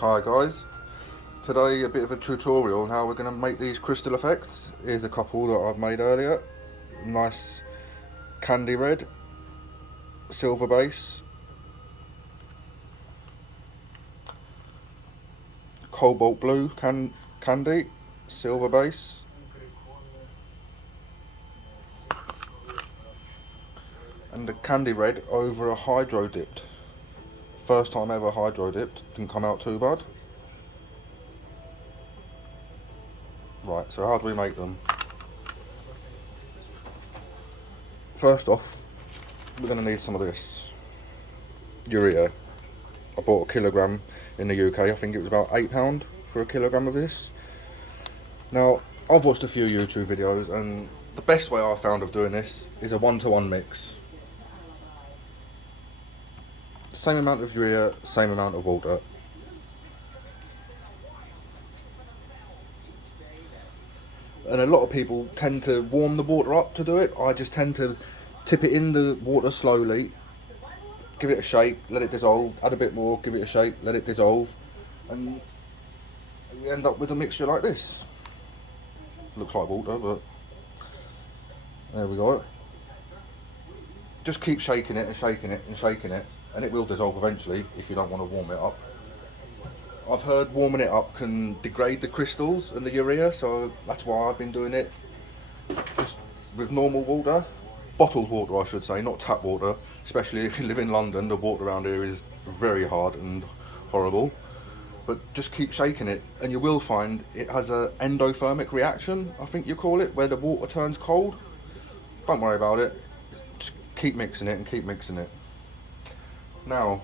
Hi guys, today a bit of a tutorial on how we're going to make these crystal effects. Here's a couple that I've made earlier. Nice candy red, silver base, cobalt blue candy, silver base, and the candy red over a hydro dipped. First time ever hydro dipped, didn't come out too bad. Right, so how do we make them? First off, we're going to need some of this urea. I bought a kilogram in the UK. I think it was about £8 for a kilogram of this. Now, I've watched a few YouTube videos, and the best way I found of doing this is a 1-to-1 mix. Same amount of urea, same amount of water. And a lot of people tend to warm the water up to do it. I just tend to tip it in the water slowly, give it a shake, let it dissolve, add a bit more, give it a shake, let it dissolve, and you end up with a mixture like this. Looks like water, but there we go. Just keep shaking it and shaking it and shaking it, and it will dissolve eventually if you don't want to warm it up. I've heard warming it up can degrade the crystals and the urea, so that's why I've been doing it just with normal water. Bottled water, I should say, not tap water. Especially if you live in London, the water around here is very hard and horrible. But just keep shaking it, and you will find it has an endothermic reaction, I think you call it, where the water turns cold. Don't worry about it. Just keep mixing it and keep mixing it. Now,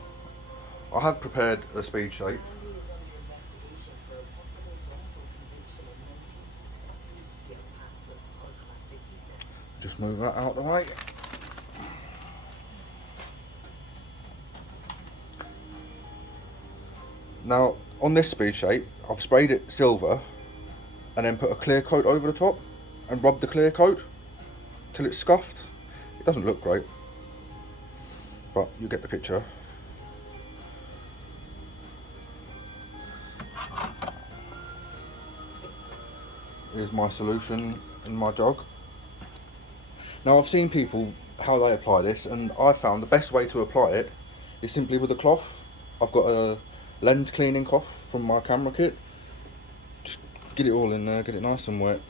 I have prepared a speed shape. Just move that out of the way. Now, on this speed shape, I've sprayed it silver and then put a clear coat over the top and rubbed the clear coat till it's scuffed. It doesn't look great, but you get the picture. Here's my solution in my jug. Now, I've seen people how they apply this, and I found the best way to apply it is simply with a cloth. I've got a lens cleaning cloth from my camera kit. Just get it all in there, get it nice and wet.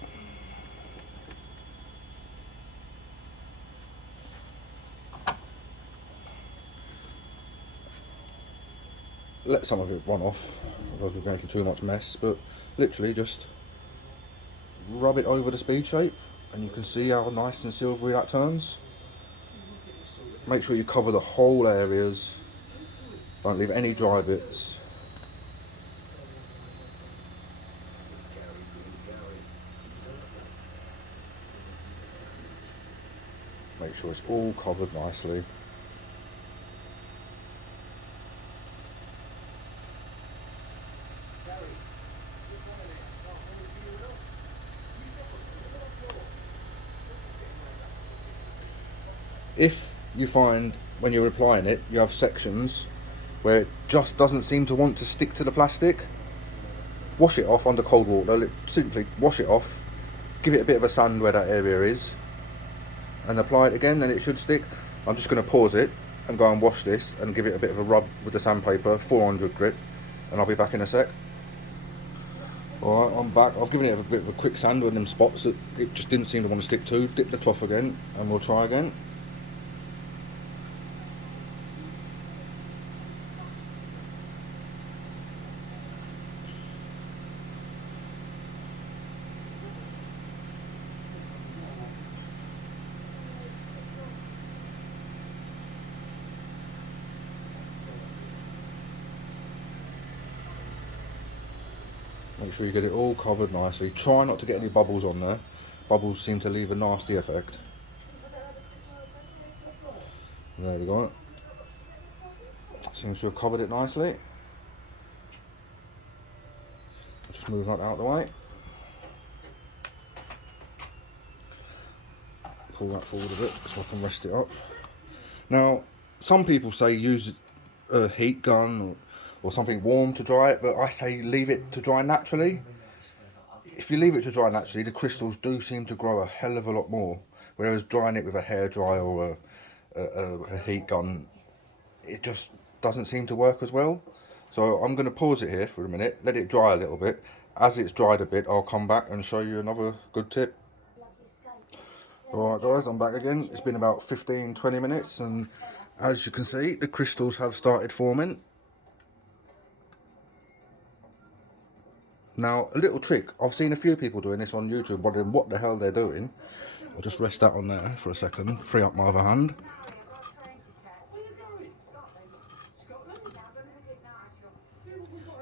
Let some of it run off, otherwise we're making too much mess, but literally just rub it over the speed shape, and you can see how nice and silvery that turns. Make sure you cover the whole areas, don't leave any dry bits. Make sure it's all covered nicely. If you find when you're applying it, you have sections where it just doesn't seem to want to stick to the plastic, wash it off under cold water. Simply wash it off, give it a bit of a sand where that area is, and apply it again, then it should stick. I'm just going to pause it and go and wash this and give it a bit of a rub with the sandpaper, 400 grit, and I'll be back in a sec. Alright, I'm back. I've given it a bit of a quick sand on them spots that it just didn't seem to want to stick to. Dip the cloth again and we'll try again. Make sure you get it all covered nicely. Try not to get any bubbles on there. Bubbles seem to leave a nasty effect. There we go. Seems to have covered it nicely. Just move that out of the way. Pull that forward a bit so I can rest it up. Now, some people say use a heat gun or something warm to dry it, but I say leave it to dry naturally. If you leave it to dry naturally, the crystals do seem to grow a hell of a lot more, whereas drying it with a hairdryer or a heat gun, it just doesn't seem to work as well. So I'm going to pause it here for a minute, let it dry a little bit. As it's dried a bit, I'll come back and show you another good tip. Alright guys, I'm back again. It's been about 15-20 minutes, and as you can see, the crystals have started forming. Now, a little trick, I've seen a few people doing this on YouTube, wondering what the hell they're doing. I'll just rest that on there for a second, free up my other hand.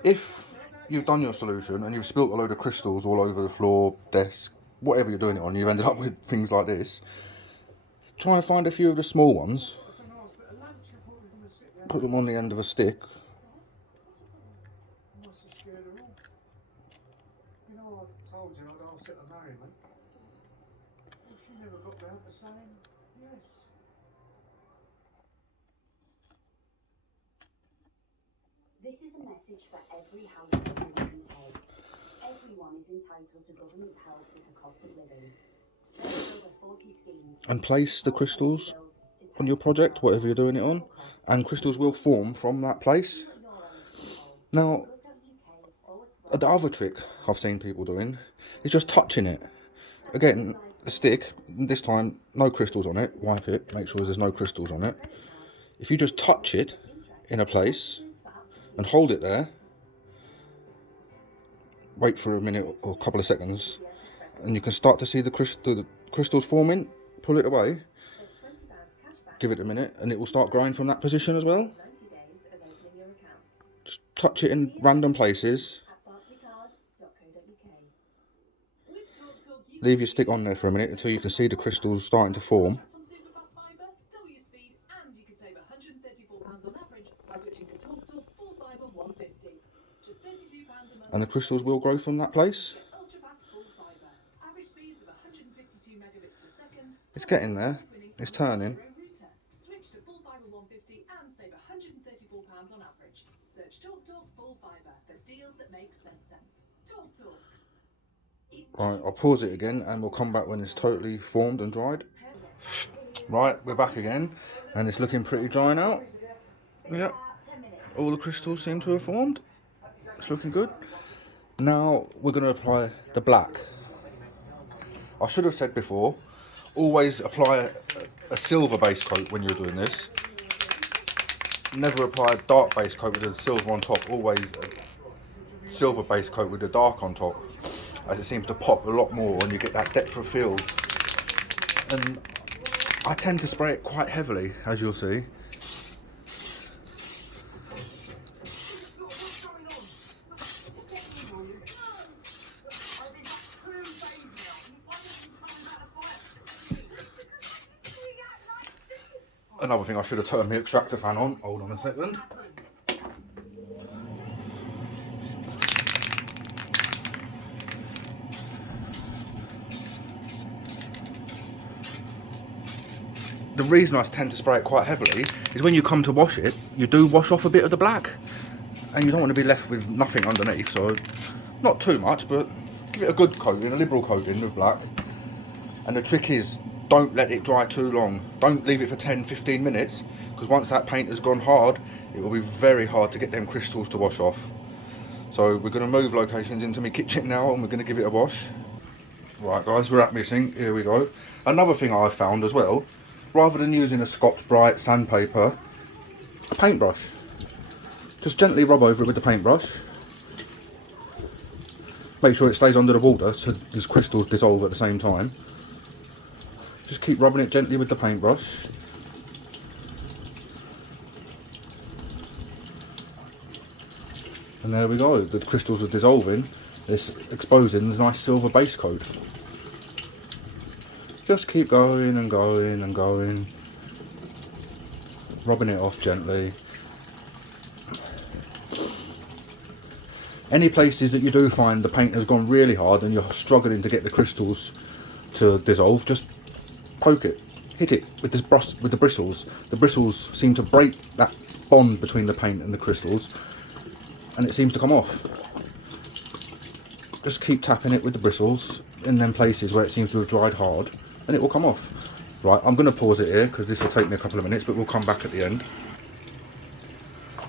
If you've done your solution and you've spilt a load of crystals all over the floor, desk, whatever you're doing it on, you've ended up with things like this, try and find a few of the small ones, put them on the end of a stick. This is a message for every household in the UK. Everyone is entitled to government help with the cost of living. There are over 40 schemes. And place the crystals on your project, whatever you're doing it on, and crystals will form from that place. Now, the other trick I've seen people doing is just touching it. Again, a stick, this time no crystals on it, wipe it, make sure there's no crystals on it. If you just touch it in a place and hold it there, wait for a minute or a couple of seconds, and you can start to see the crystals forming. Pull it away, give it a minute, and it will start growing from that position as well. Just touch it in random places. Leave your stick on there for a minute until you can see the crystals starting to form. And the crystals will grow from that place. It's getting there. It's turning. Right, I'll pause it again and we'll come back when it's totally formed and dried. Right, we're back again and it's looking pretty dry now. Yeah, all the crystals seem to have formed. It's looking good. Now we're going to apply the black. I should have said before, always apply a silver base coat when you're doing this. Never apply a dark base coat with a silver on top, always a silver base coat with a dark on top, as it seems to pop a lot more and you get that depth of field. And I tend to spray it quite heavily, as you'll see. Another thing, I should have turned my extractor fan on. Hold on a second. The reason I tend to spray it quite heavily is when you come to wash it, you do wash off a bit of the black, and you don't want to be left with nothing underneath. So, not too much, but give it a good coating, a liberal coating of black. And the trick is, don't let it dry too long. Don't leave it for 10-15 minutes, because once that paint has gone hard, it will be very hard to get them crystals to wash off. So we're going to move locations into my kitchen now and we're going to give it a wash. Right guys, we're at my sink, here we go. Another thing I found as well, rather than using a Scotch-Brite sandpaper, a paintbrush. Just gently rub over it with the paintbrush. Make sure it stays under the water so these crystals dissolve at the same time. Just keep rubbing it gently with the paintbrush. And there we go, the crystals are dissolving. It's exposing the nice silver base coat. Just keep going and going and going. Rubbing it off gently. Any places that you do find the paint has gone really hard and you're struggling to get the crystals to dissolve, just poke it, hit it with this brush, with the bristles. The bristles seem to break that bond between the paint and the crystals, and it seems to come off. Just keep tapping it with the bristles in them places where it seems to have dried hard, and it will come off. Right, I'm going to pause it here because this will take me a couple of minutes, but we'll come back at the end.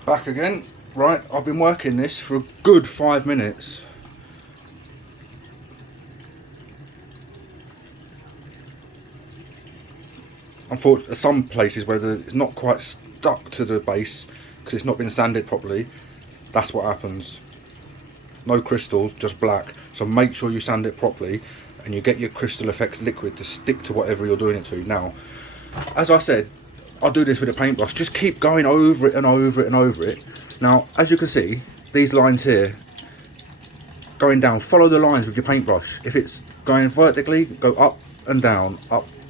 Back again. Right, I've been working this for a good 5 minutes. Unfortunately, there's some places where it's not quite stuck to the base because it's not been sanded properly. That's what happens. No crystals, just black. So make sure you sand it properly and you get your crystal effects liquid to stick to whatever you're doing it to. Now, as I said, I do this with a paintbrush. Just keep going over it and over it and over it. Now, as you can see, these lines here going down, follow the lines with your paintbrush. If it's going vertically, go up and down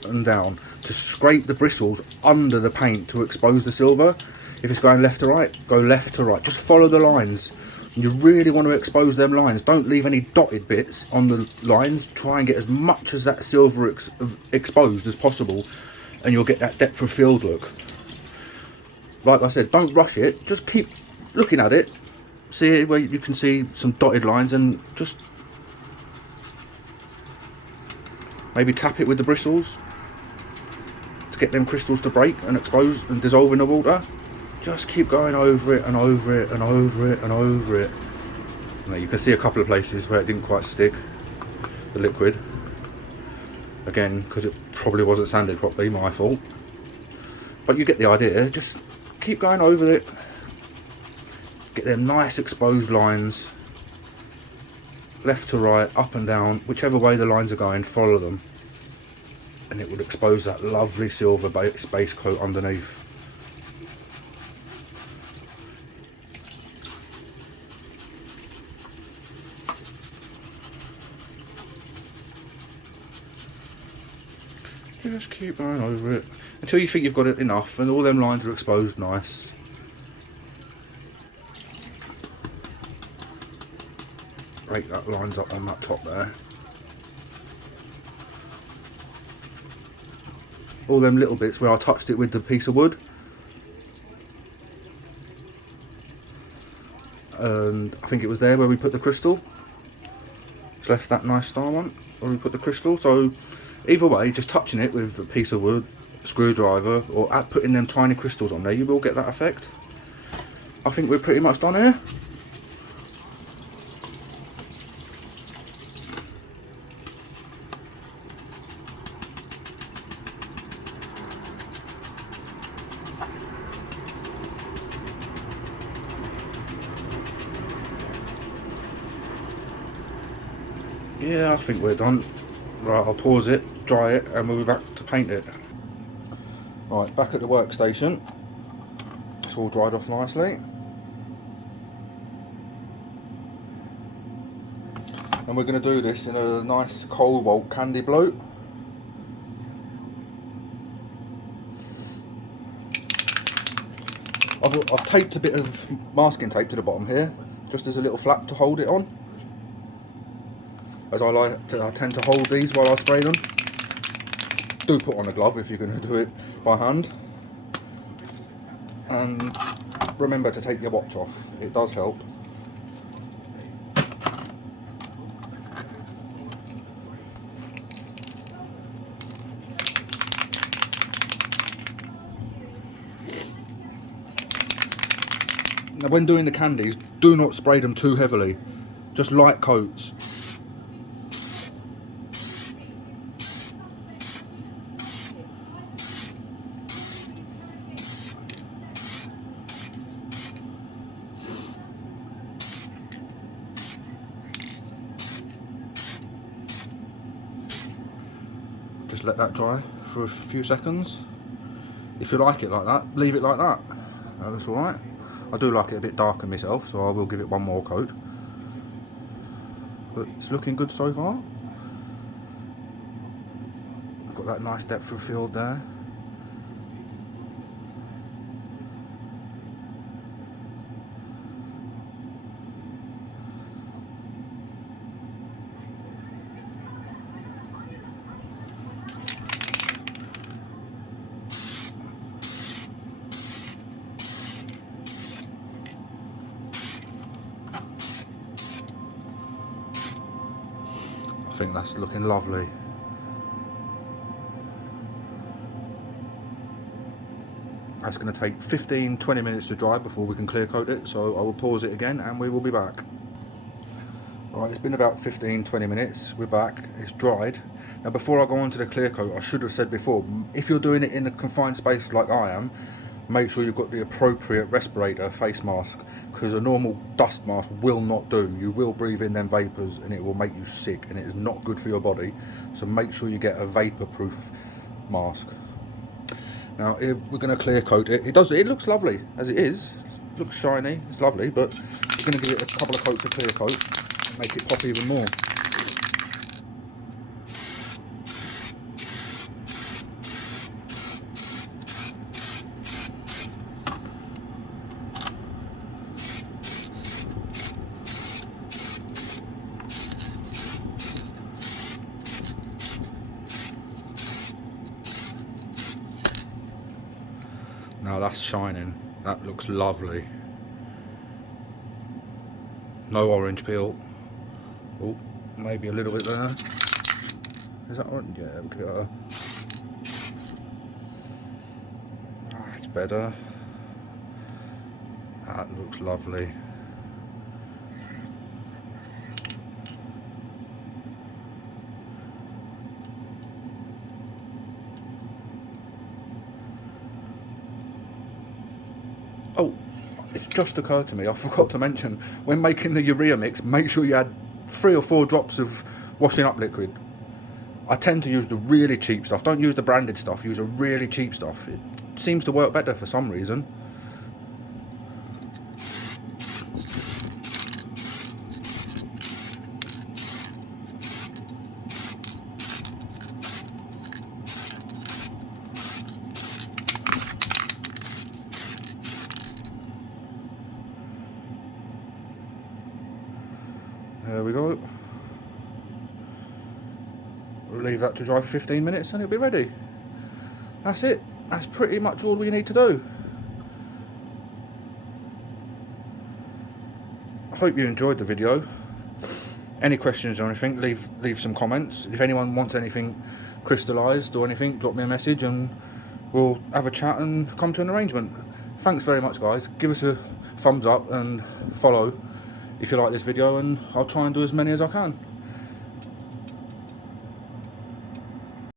to scrape the bristles under the paint to expose the silver. If it's going left to right, go left to right. Just follow the lines. You really want to expose them lines. Don't leave any dotted bits on the lines. Try and get as much as that silver exposed as possible, and you'll get that depth of field look. Like I said, don't rush it. Just keep looking at it. See where you can see some dotted lines, and just maybe tap it with the bristles to get them crystals to break and expose and dissolve in the water. Just keep going over it and over it and over it and over it. Now you can see a couple of places where it didn't quite stick, the liquid. Again, because it probably wasn't sanded properly, my fault. But you get the idea. Just keep going over it. Get them nice exposed lines. Left to right, up and down, whichever way the lines are going, follow them. And it will expose that lovely silver base coat underneath. Just keep going over it until you think you've got it enough and all them lines are exposed nice. Break that lines up on that top there. All them little bits where I touched it with the piece of wood, and I think it was there where we put the crystal. It's left that nice star one where we put the crystal. So either way, just touching it with a piece of wood, a screwdriver, or putting them tiny crystals on there, you will get that effect. I think we're pretty much done here. Yeah, I think we're done. Right, I'll pause it, dry it, and we'll be back to paint it. Right, back at the workstation. It's all dried off nicely. And we're going to do this in a nice cobalt candy blue. I've taped a bit of masking tape to the bottom here, just as a little flap to hold it on. As I tend to hold these while I spray them. Do put on a glove if you're going to do it by hand. And remember to take your watch off, it does help. Now when doing the candies, do not spray them too heavily, just light coats. Just let that dry for a few seconds. If you like it like that, leave it like that. That looks alright. I do like it a bit darker myself, so I will give it one more coat. But it's looking good so far. I've got that nice depth of field there. I think that's looking lovely. That's going to take 15-20 minutes to dry before we can clear coat it, so I will pause it again and we will be back. Right, it's been about 15-20 minutes, we're back, it's dried. Now before I go on to the clear coat, I should have said before, if you're doing it in a confined space like I am, make sure you've got the appropriate respirator face mask, because a normal dust mask will not do. You will breathe in them vapours and it will make you sick, and it is not good for your body. So make sure you get a vapor proof mask. Now we're going to clear coat it. It looks lovely as it is. It looks shiny, it's lovely, but we're going to give it a couple of coats of clear coat and make it pop even more. Now that's shining, that looks lovely. No orange peel. Oh, maybe a little bit there. Is that orange? Yeah, we'll give it a... It's better. That looks lovely. Oh, it's just occurred to me, I forgot to mention, when making the urea mix, make sure you add 3 or 4 drops of washing up liquid. I tend to use the really cheap stuff. Don't use the branded stuff, use a really cheap stuff. It seems to work better for some reason. There we go. We'll leave that to dry for 15 minutes and it'll be ready. That's it. That's pretty much all we need to do. I hope you enjoyed the video. Any questions or anything, leave some comments. If anyone wants anything crystallised or anything, drop me a message and we'll have a chat and come to an arrangement. Thanks very much, guys. Give us a thumbs up and follow if you like this video, and I'll try and do as many as I can.